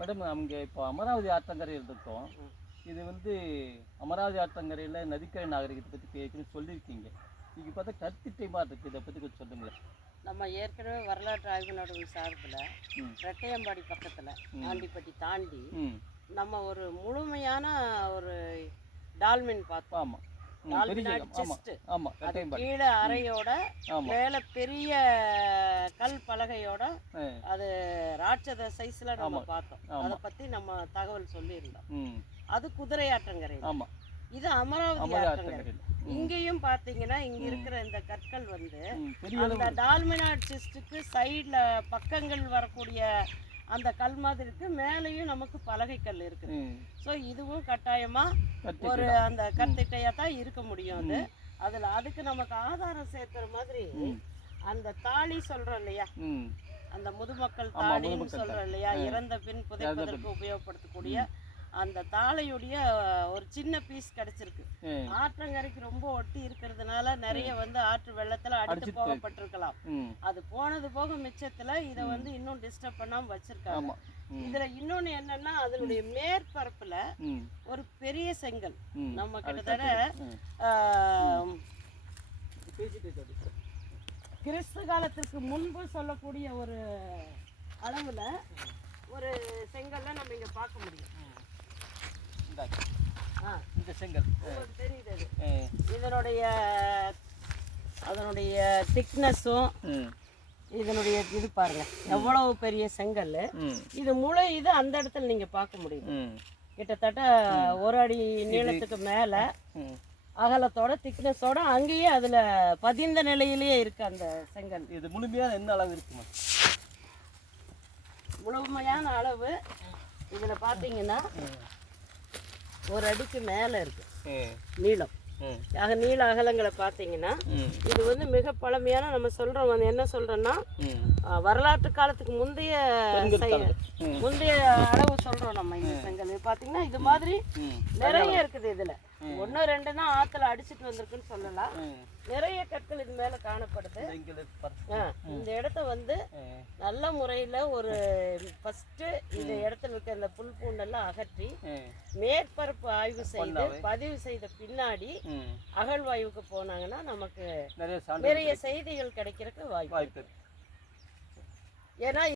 Madam அங்கே இப்போ அமராவதி ஆற்றங்கரையில் இருக்கோம் இது வந்து அமராவதி ஆற்றங்கரையில் நதிக்கரை நாகரிகத்தை பற்றி ஏற்கனவே சொல்லியிருக்கீங்க. இங்கே பார்த்தா கருத்திட்டை மாதிரி இருக்குது இதை பற்றி கொஞ்சம் சொல்லுங்களேன். நம்ம ஏற்கனவே வரலாற்று ஆய்வு நடுவில் சார்பில். ரெட்டையம்பாடி பக்கத்தில். ஆண்டிப்பட்டி தாண்டி நம்ம ஒரு முழுமையான ஒரு டால்மின் பார்த்தோம். ஆமாம் கீழே அறையோட மேலே பெரிய கல் பலகையோட அது ராட்சத சைஸ்ல நம்ம. பார்த்தோம். அதை பத்தி நம்ம தகவல் சொல்லியிருந்தோம். அது குதிரை ஆற்றங்கரை இது அமராவதி ஆற்றங்கரை இங்கேயும் பாத்தீங்கன்னா இங்க இருக்கிற இந்த கற்கள் வந்து அந்த டால்மினாட் சிஸ்டுக்கு சைடுல பக்கங்கள் வரக்கூடிய அந்த கல் மாதிரி இருக்கு மேலேயும் நமக்கு பலகை கல் இருக்குது ம். ஸோ இதுவும் கட்டாயமா ஒரு அந்த கத்திட்டையா தான் இருக்க முடியும் அது. அதுல அதுக்கு நமக்கு ஆதாரம் சேர்க்கிற மாதிரி. அந்த தாலி சொல்றோம் இல்லையா? அந்த முதுமக்கள் தாலின்னு சொல்றோம் இல்லையா? இறந்த பின் புதைப்பதற்கு உபயோகப்படுத்தக்கூடிய அந்த தாளையுடைய ஒரு சின்ன பீஸ் கிடைச்சிருக்கு. ஆற்றங்கரைக்கு ரொம்ப ஒட்டி இருக்கிறதுனால நிறைய வந்து ஆற்று வெள்ளத்துல அடித்து போகப்பட்டிருக்கலாம். அது போனது போக மிச்சத்துல இதை வந்து இன்னும் டிஸ்டர்ப் பண்ணாம வச்சிருக்காங்க. இதுல இன்னொன்னு என்னன்னா அதனுடைய மேற்பரப்புல ஒரு பெரிய செங்கல். நம்ம கிட்டத்தட்ட. கிறிஸ்து காலத்திற்கு முன்பு சொல்லக்கூடிய ஒரு அளவுல ஒரு செங்கல்ல நம்ம இங்க பார்க்க முடியும். இந்த செங்கல். தெரியுது இதனுடைய அதனுடைய திக்னஸும் இதனுடைய இது பாருங்க. எவ்வளவு பெரிய செங்கல். இது முழு இது அந்த இடத்துல நீங்க பார்க்க முடியும். கிட்டத்தட்ட ஒரு அடி நீளத்துக்கு மேல அகலத்தோட திக்னஸோட அங்கேயே அதுல பதிந்த நிலையிலேயே இருக்கு அந்த செங்கல். இது முழுமையான என்ன அளவு இருக்குமா? முழுமையான அளவு. இதுல பாத்தீங்கன்னா ஒரு அடிக்கு மேல இருக்கு. ம். நீளம். ஆக நீள அகலங்களை பார்த்தீங்கன்னா இது வந்து மிக பழமையான நம்ம சொல்றோம். வந்து என்ன சொல்றோம்னா வரலாற்று காலத்துக்கு முந்தைய. முந்தைய அளவு சொல்றோம் நம்ம இந்த செங்கல். பாத்தீங்கன்னா இது மாதிரி நிறைய இருக்குது இதுல. ஒண்ணு ரெண்டு தான் ஆத்துல அடிச்சிட்டு வந்திருக்குன்னு சொல்லலாம். நிறைய மேல காணப்படுது. இந்த இடத்த வந்து நல்ல முறையில ஒரு ஃபர்ஸ்ட் இந்த இடத்துல இருக்க இந்த புல் பூண்டெல்லாம் அகற்றி மேற்பரப்பு ஆய்வு செய்து. பதிவு செய்த பின்னாடி அகழ்வாய்வுக்கு போனாங்கன்னா நமக்கு நிறைய செய்திகள் கிடைக்கிறதுக்கு வாய்ப்பு ஏன்னா